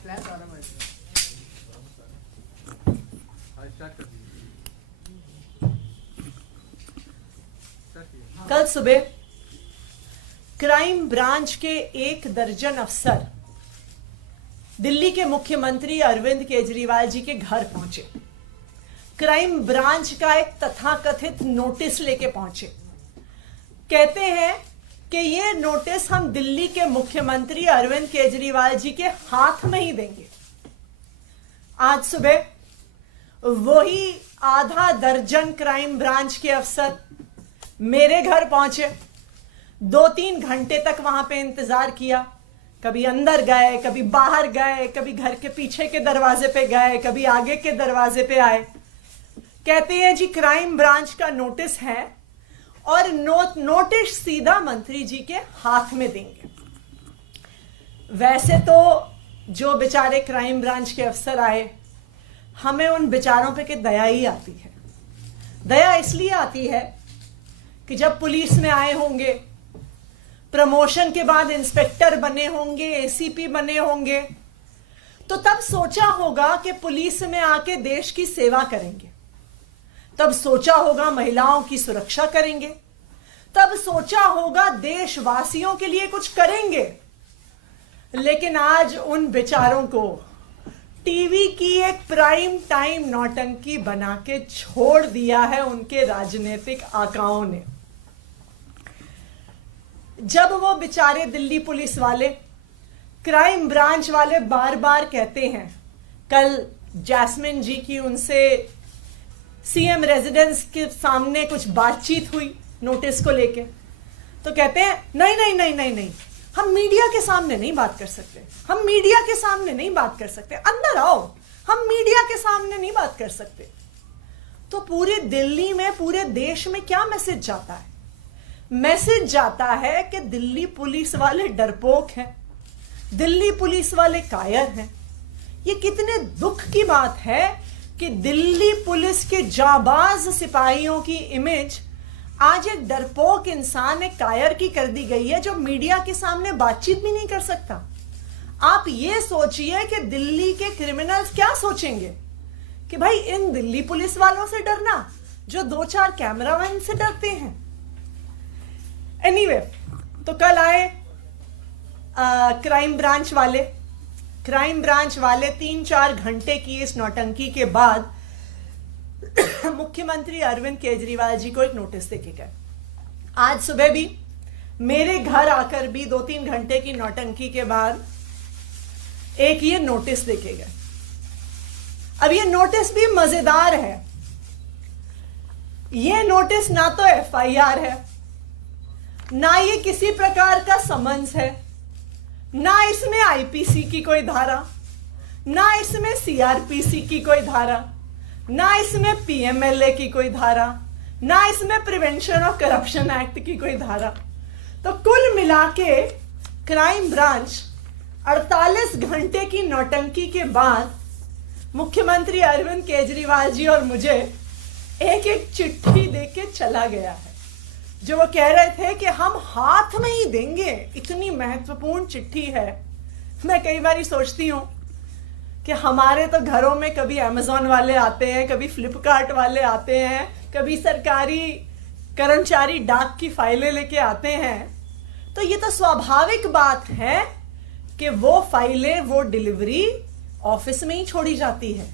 कल सुबह crime branch के 1 दर्जन अफसर दिल्ली के मुख्यमंत्री अरविंद केजरीवाल जी के घर पहुंचे। क्राइम ब्रांच का एक तथाकथित नोटिस लेके पहुंचे। कहते हैं कि ये नोटिस हम दिल्ली के मुख्यमंत्री अरविंद केजरीवाल जी के हाथ में ही देंगे। आज सुबह वही आधा दर्जन क्राइम ब्रांच के अफसर मेरे घर पहुंचे। 2-3 घंटे तक वहां पे इंतजार किया। कभी अंदर गए, कभी बाहर गए, कभी घर के पीछे के दरवाजे पे गए, कभी आगे के दरवाजे पे आए। कहते हैं जी क्राइम ब्रांच का नोटिस है और नोटिस सीधा मंत्री जी के हाथ में देंगे। वैसे तो जो बेचारे क्राइम ब्रांच के अफसर आए, हमें उन बेचारों पे के दया ही आती है। दया इसलिए आती है कि जब पुलिस में आए होंगे, प्रमोशन के बाद इंस्पेक्टर बने होंगे, एसीपी बने होंगे, तो तब सोचा होगा कि पुलिस में आके देश की सेवा करेंगे। तब सोचा होगा महिलाओं की सुरक्षा करेंगे। तब सोचा होगा देशवासियों के लिए कुछ करेंगे। लेकिन आज उन बेचारों को टीवी की एक प्राइम टाइम नौटंकी बना के छोड़ दिया है उनके राजनीतिक आकाओं ने। जब वो बेचारे दिल्ली पुलिस वाले, क्राइम ब्रांच वाले बार बार कहते हैं, कल जैस्मिन जी की उनसे सीएम रेजिडेंस के सामने कुछ बातचीत हुई नोटिस को लेके, तो कहते हैं नहीं नहीं नहीं नहीं नहीं, हम मीडिया के सामने नहीं बात कर सकते, हम मीडिया के सामने नहीं बात कर सकते, अंदर आओ, हम मीडिया के सामने नहीं बात कर सकते। तो पूरे दिल्ली में, पूरे देश में क्या मैसेज जाता है? मैसेज जाता है कि दिल्ली पुलिस वाले डरपोक हैं, दिल्ली पुलिस वाले कायर हैं। ये कितने दुख की बात है कि दिल्ली पुलिस के जाबाज सिपाहियों की इमेज आज एक डरपोक इंसान, एक कायर की कर दी गई है, जो मीडिया के सामने बातचीत भी नहीं कर सकता। आप ये सोचिए कि दिल्ली के क्रिमिनल्स क्या सोचेंगे कि भाई इन दिल्ली पुलिस वालों से डरना जो 2-4 कैमरामैन से डरते हैं। एनीवे, तो कल आए क्राइम ब्रांच वाले 3-4 घंटे की इस नौटंकी के बाद मुख्यमंत्री अरविंद केजरीवाल जी को एक नोटिस देके गए। आज सुबह भी मेरे घर आकर भी 2-3 घंटे की नौटंकी के बाद एक ये नोटिस देके गए। अब ये नोटिस भी मजेदार है। ये नोटिस ना तो एफआईआर है, ना ये किसी प्रकार का समन्स है, ना इसमें आईपीसी की कोई धारा, ना इसमें सीआरपीसी की कोई धारा, ना इसमें पीएमएलए की कोई धारा, ना इसमें प्रिवेंशन ऑफ करप्शन एक्ट की कोई धारा। तो कुल मिला के क्राइम ब्रांच 48 घंटे की नौटंकी के बाद मुख्यमंत्री अरविंद केजरीवाल जी और मुझे एक चिट्ठी देके चला गया है, जो वो कह रहे थे कि हम हाथ में ही देंगे। इतनी महत्वपूर्ण चिट्ठी है। मैं कई बार सोचती हूं कि हमारे तो घरों में कभी अमेज़न वाले आते हैं, कभी फ्लिपकार्ट वाले आते हैं, कभी सरकारी कर्मचारी डाक की फाइलें लेके आते हैं। तो ये तो स्वाभाविक बात है कि वो फाइलें, वो डिलीवरी ऑफिस में ही छोड़ी जाती है।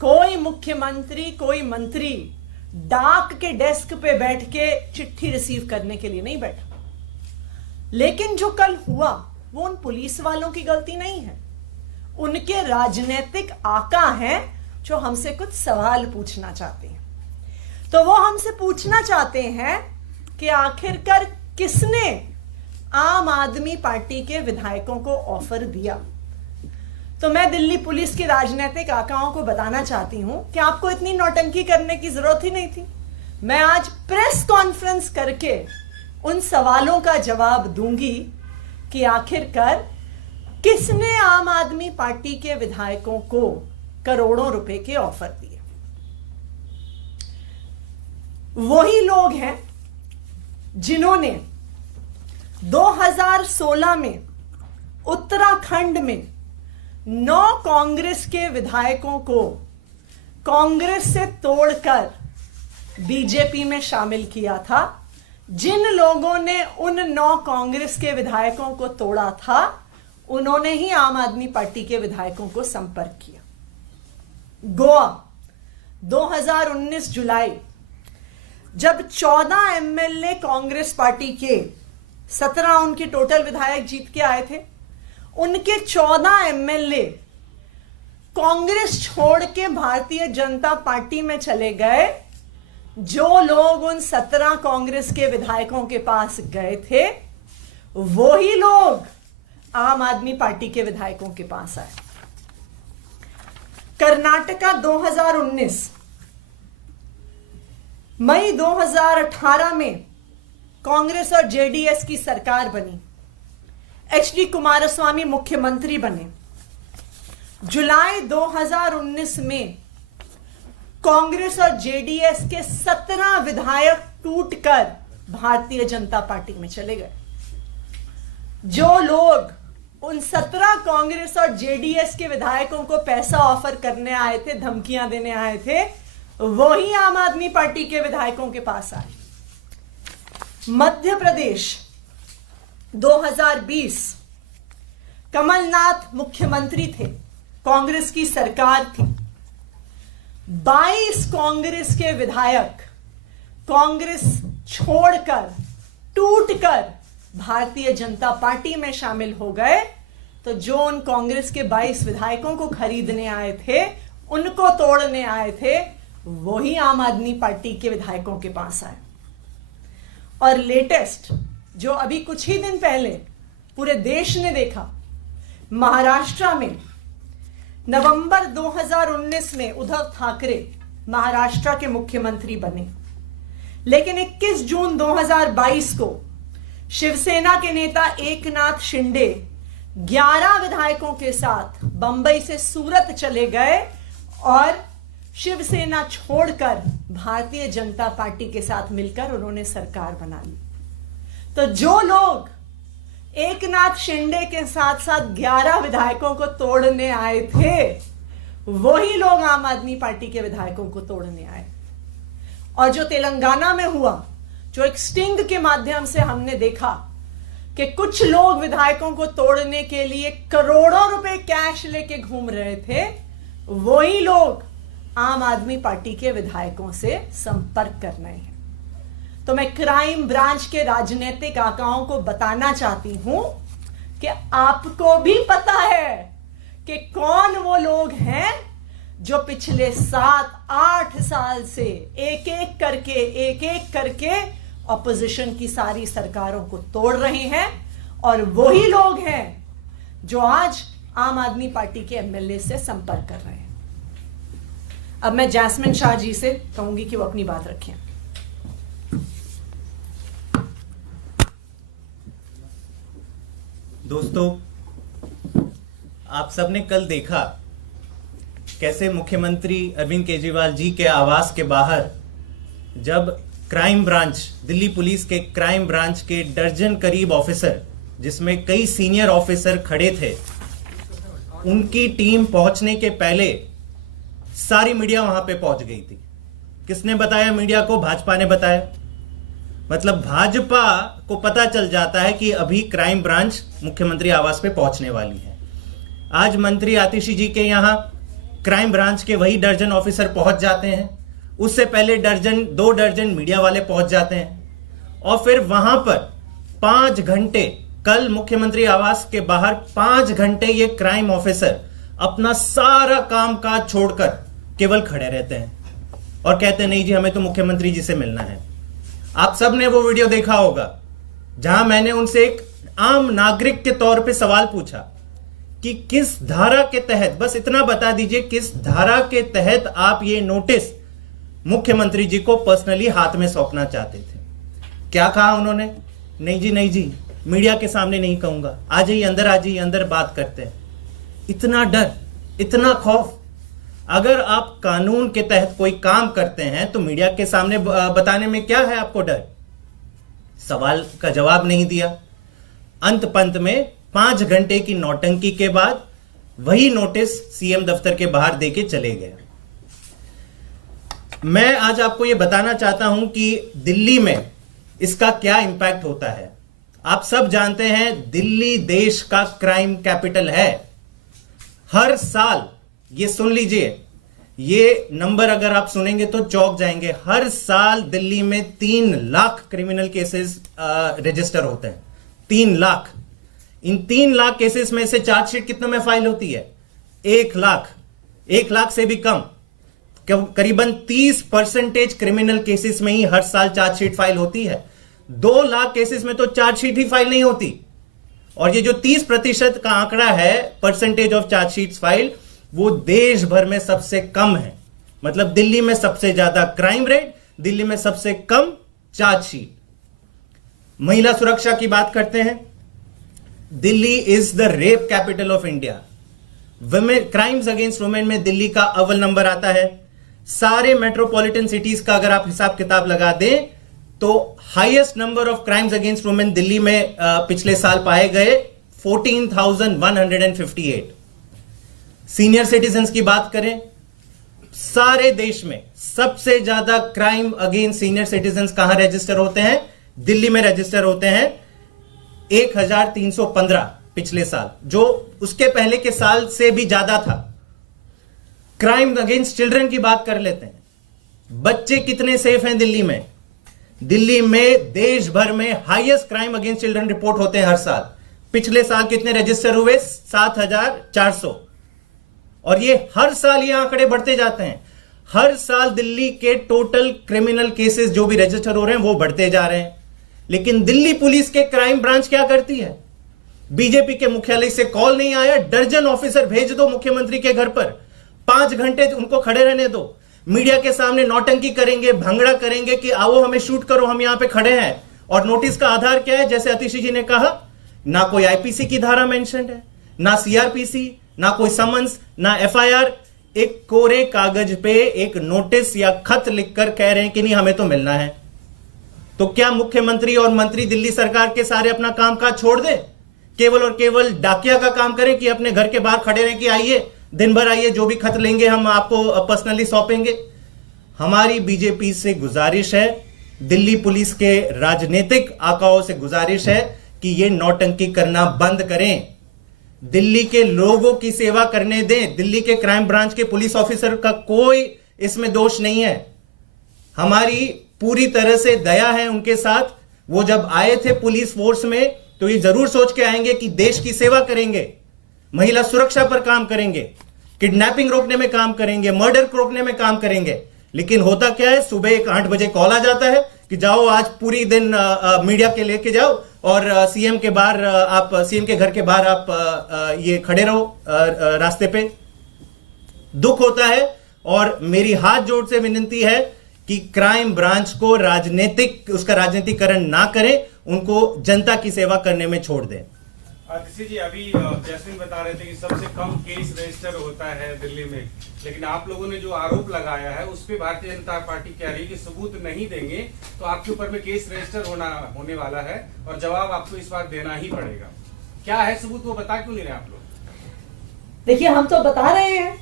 कोई मुख्यमंत्री, कोई मंत्री डाक के डेस्क पे बैठ के चिट्ठी रिसीव करने के लिए नहीं बैठा। लेकिन जो कल हुआ वो उन पुलिस वालों की गलती नहीं है, उनके राजनीतिक आका हैं जो हमसे कुछ सवाल पूछना चाहते हैं। तो वो हमसे पूछना चाहते हैं कि आखिरकार किसने आम आदमी पार्टी के विधायकों को ऑफर दिया। तो मैं दिल्ली पुलिस के राजनीतिक आकाओं को बताना चाहती हूं कि आपको इतनी नौटंकी करने की जरूरत ही नहीं थी। मैं आज प्रेस कॉन्फ्रेंस करके उन सवालों का जवाब दूंगी कि आखिरकार किसने आम आदमी पार्टी के विधायकों को करोड़ों रुपए के ऑफर दिए। वही लोग हैं जिन्होंने 2016 में उत्तराखंड में 9 कांग्रेस के विधायकों को कांग्रेस से तोड़कर बीजेपी में शामिल किया था। जिन लोगों ने उन 9 कांग्रेस के विधायकों को तोड़ा था, उन्होंने ही आम आदमी पार्टी के विधायकों को संपर्क किया। गोवा 2019 जुलाई, जब 14 एमएलए कांग्रेस पार्टी के 17 उनके टोटल विधायक जीत के आए थे, उनके 14 एमएलए कांग्रेस छोड़ के भारतीय जनता पार्टी में चले गए। जो लोग उन 17 कांग्रेस के विधायकों के पास गए थे, वही लोग आम आदमी पार्टी के विधायकों के पास आए। कर्नाटका 2019, मई 2018 में कांग्रेस और जेडीएस की सरकार बनी। एचडी कुमारस्वामी मुख्यमंत्री बने। जुलाई 2019 में कांग्रेस और जेडीएस के 17 विधायक टूटकर भारतीय जनता पार्टी में चले गए। जो लोग उन 17 कांग्रेस और जेडीएस के विधायकों को पैसा ऑफर करने आए थे, धमकियां देने आए थे, वही आम आदमी पार्टी के विधायकों के पास आए। मध्य प्रदेश 2020, कमलनाथ मुख्यमंत्री थे, कांग्रेस की सरकार थी। 22 कांग्रेस के विधायक कांग्रेस छोड़कर, टूटकर भारतीय जनता पार्टी में शामिल हो गए। तो जो उन कांग्रेस के 22 विधायकों को खरीदने आए थे, उनको तोड़ने आए थे, वही आम आदमी पार्टी के विधायकों के पास आए। और लेटेस्ट, जो अभी कुछ ही दिन पहले पूरे देश ने देखा, महाराष्ट्र में नवंबर 2019 में उद्धव ठाकरे महाराष्ट्र के मुख्यमंत्री बने। लेकिन 21 जून 2022 को शिवसेना के नेता एकनाथ शिंदे 11 विधायकों के साथ बंबई से सूरत चले गए और शिवसेना छोड़कर भारतीय जनता पार्टी के साथ मिलकर उन्होंने सरकार बना ली। तो जो लोग एकनाथ शिंदे के साथ साथ 11 विधायकों को तोड़ने आए थे, वही लोग आम आदमी पार्टी के विधायकों को तोड़ने आए। और जो तेलंगाना में हुआ, जो एक स्टिंग के माध्यम से हमने देखा कि कुछ लोग विधायकों को तोड़ने के लिए करोड़ों रुपए कैश लेके घूम रहे थे, वही लोग आम आदमी पार्टी के विधायकों से संपर्क कर रहे हैं। तो मैं क्राइम ब्रांच के राजनीतिक आकाओं को बताना चाहती हूं कि आपको भी पता है कि कौन वो लोग हैं जो पिछले 7-8 साल से एक एक करके ऑपोजिशन की सारी सरकारों को तोड़ रहे हैं। और वही लोग हैं जो आज आम आदमी पार्टी के एमएलए से संपर्क कर रहे हैं। अब मैं जैस्मिन शाह जी से कहूंगी कि वो अपनी बात रखें। दोस्तों, आप सबने कल देखा कैसे मुख्यमंत्री अरविंद केजरीवाल जी के आवास के बाहर जब क्राइम ब्रांच, दिल्ली पुलिस के क्राइम ब्रांच के दर्जन करीब ऑफिसर, जिसमें कई सीनियर ऑफिसर खड़े थे, उनकी टीम पहुंचने के पहले सारी मीडिया वहां पे पहुंच गई थी। किसने बताया मीडिया को? भाजपा ने बताया। मतलब भाजपा को पता चल जाता है कि अभी क्राइम ब्रांच मुख्यमंत्री आवास पे पहुंचने वाली है। आज मंत्री आतिशी जी के यहां क्राइम ब्रांच के वही दर्जन ऑफिसर पहुंच जाते हैं। उससे पहले 2 दर्जन मीडिया वाले पहुंच जाते हैं। और फिर वहां पर 5 घंटे, कल मुख्यमंत्री आवास के बाहर 5 घंटे ये क्राइम ऑफिसर अपना सारा काम काज छोड़कर केवल खड़े रहते हैं और कहते हैं नहीं जी, हमें तो मुख्यमंत्री जी से मिलना है। आप सब ने वो वीडियो देखा होगा जहां मैंने उनसे एक आम नागरिक के तौर पे सवाल पूछा कि किस धारा के तहत, बस इतना बता दीजिए, किस धारा के तहत आप ये नोटिस मुख्यमंत्री जी को पर्सनली हाथ में सौंपना चाहते थे। क्या कहा उन्होंने? नहीं जी, नहीं जी, मीडिया के सामने नहीं कहूंगा, आ जाइए अंदर, आ जाइए अंदर, बात करते हैं। इतना डर, इतना खौफ। अगर आप कानून के तहत कोई काम करते हैं तो मीडिया के सामने बताने में क्या है आपको डर? सवाल का जवाब नहीं दिया। अंत पंत में 5 घंटे की नौटंकी के बाद वही नोटिस सीएम दफ्तर के बाहर देके चले गए। मैं आज आपको यह बताना चाहता हूं कि दिल्ली में इसका क्या इंपैक्ट होता है। आप सब जानते हैं दिल्ली देश का क्राइम कैपिटल है। हर साल, ये सुन लीजिए, ये नंबर अगर आप सुनेंगे तो चौंक जाएंगे, हर साल दिल्ली में 3 लाख क्रिमिनल केसेस रजिस्टर होते हैं। 3 लाख। इन 3 लाख केसेस में से चार्जशीट कितनों में फाइल होती है? 1 लाख। 1 लाख से भी कम, करीबन 30% क्रिमिनल केसेस में ही हर साल चार्जशीट फाइल होती है। 2 लाख केसेस में तो चार्जशीट ही फाइल नहीं होती। और ये जो 30% का आंकड़ा है, परसेंटेज ऑफ चार्जशीट फाइल, वो देश भर में सबसे कम है। मतलब दिल्ली में सबसे ज्यादा क्राइम रेट, दिल्ली में सबसे कम चार्जशीट। महिला सुरक्षा की बात करते हैं। Delhi is the rape capital of India. Women crimes against women में दिल्ली का अव्वल नंबर आता है। सारे मेट्रोपॉलिटन सिटीज का अगर आप हिसाब किताब लगा दें तो highest number of crimes against women Delhi में पिछले साल पाए गए 14,158। सीनियर सिटीजन्स की बात करें, सारे देश में सबसे ज्यादा क्राइम अगेंस्ट सीनियर सिटीजन्स कहां रजिस्टर होते हैं? दिल्ली में रजिस्टर होते हैं 1,315 पिछले साल, जो उसके पहले के साल से भी ज्यादा था। क्राइम अगेंस्ट चिल्ड्रन की बात कर लेते हैं। बच्चे कितने सेफ हैं दिल्ली में? दिल्ली में देश भर में highest crime against children report होते हैं हर साल। पिछले साल कितने रजिस्टर हुए? 7,400। और ये हर साल ये आंकड़े बढ़ते जाते हैं। हर साल दिल्ली के टोटल क्रिमिनल केसेस जो भी रजिस्टर हो रहे हैं वो बढ़ते जा रहे हैं। लेकिन दिल्ली पुलिस के क्राइम ब्रांच क्या करती है? बीजेपी के मुख्यालय से कॉल नहीं आया, दर्जन ऑफिसर भेज दो मुख्यमंत्री के घर पर, 5 घंटे उनको खड़े रहने दो, मीडिया के सामने नौटंकी करेंगे, भंगड़ा करेंगे कि आओ हमें शूट करो, हम यहां पे खड़े हैं। और नोटिस का आधार क्या है? जैसे अतिशी जी ने कहा, ना कोई आईपीसी की धारा मेंशन्ड है, ना सीआरपीसी, ना कोई समन्स, ना एफआईआर। एक कोरे कागज पे एक नोटिस या खत लिखकर कह रहे हैं कि नहीं हमें तो मिलना है। तो क्या मुख्यमंत्री और मंत्री दिल्ली सरकार के सारे अपना कामकाज छोड़ दें, केवल और केवल डाकिया का काम करें कि अपने घर के बाहर खड़े रहे कि आइए दिन भर आइए, जो भी खत लेंगे हम आपको पर्सनली सौंपेंगे? हमारी बीजेपी से गुजारिश है, दिल्ली पुलिस के राजनीतिक आकाओं से गुजारिश है कि ये नौटंकी करना बंद करें, दिल्ली के लोगों की सेवा करने दें। दिल्ली के क्राइम ब्रांच के पुलिस ऑफिसर का कोई इसमें दोष नहीं है। हमारी पूरी तरह से दया है उनके साथ। वो जब आए थे पुलिस फोर्स में तो ये जरूर सोच के आएंगे कि देश की सेवा करेंगे, महिला सुरक्षा पर काम करेंगे, किडनैपिंग रोकने में काम करेंगे, मर्डर को रोकने में काम करेंगे। लेकिन होता क्या है, सुबह एक 8 बजे कॉल आ जाता है कि जाओ आज पूरी दिन मीडिया के लेके जाओ और सीएम के बाहर आप सीएम के घर के बाहर आप ये खड़े रहो रास्ते पे। दुख होता है और मेरी हाथ जोड़ से विनती है कि क्राइम ब्रांच को उसका राजनीतिकरण ना करें, उनको जनता की सेवा करने में छोड़ दें। अतिशी जी, अभी जैस्मिन बता रहे थे कि सबसे कम केस रजिस्टर होता है दिल्ली में, लेकिन आप लोगों ने जो आरोप लगाया है उस पे भारतीय जनता पार्टी कह रही है कि सबूत नहीं देंगे तो आपके ऊपर में केस रजिस्टर होने वाला है और जवाब आपको इस बार देना ही पड़ेगा। क्या है सबूत, वो बता क्यों नहीं रहे आप लोग? देखिए, हम तो बता रहे हैं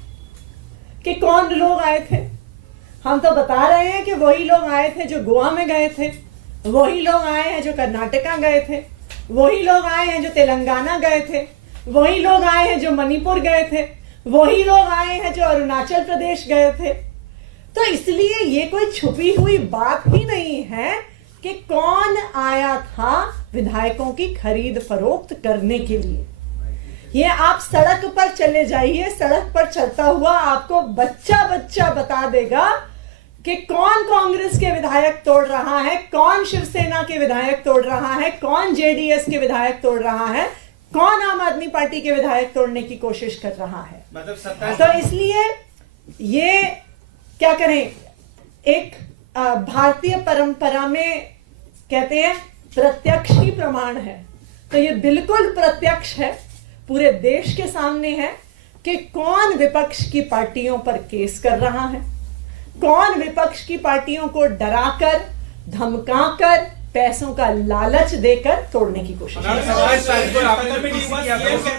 कि कौन लोग आए थे। हम तो बता रहे हैं कि वही लोग आए थे जो गोवा में गए थे, वही लोग आए हैं जो कर्नाटका गए थे, वही लोग आए हैं जो तेलंगाना गए थे, वही लोग आए हैं जो मणिपुर गए थे, वही लोग आए हैं जो अरुणाचल प्रदेश गए थे। तो इसलिए ये कोई छुपी हुई बात ही नहीं है कि कौन आया था विधायकों की खरीद फरोख्त करने के लिए। ये आप सड़क पर चले जाइए, सड़क पर चलता हुआ आपको बच्चा बच्चा बता देगा कि कौन कांग्रेस के विधायक तोड़ रहा है, कौन शिवसेना के विधायक तोड़ रहा है, कौन जेडीएस के विधायक तोड़ रहा है, कौन आम आदमी पार्टी के विधायक तोड़ने की कोशिश कर रहा है। मतलब तो इसलिए ये क्या करें, एक भारतीय परंपरा में कहते हैं प्रत्यक्ष ही प्रमाण है, तो ये बिल्कुल प्रत्यक्ष है, पूरे देश के सामने है कि कौन विपक्ष की पार्टियों पर केस कर रहा है, कौन विपक्ष की पार्टियों को डराकर धमकाकर पैसों का लालच देकर तोड़ने की कोशिश कर रहा है।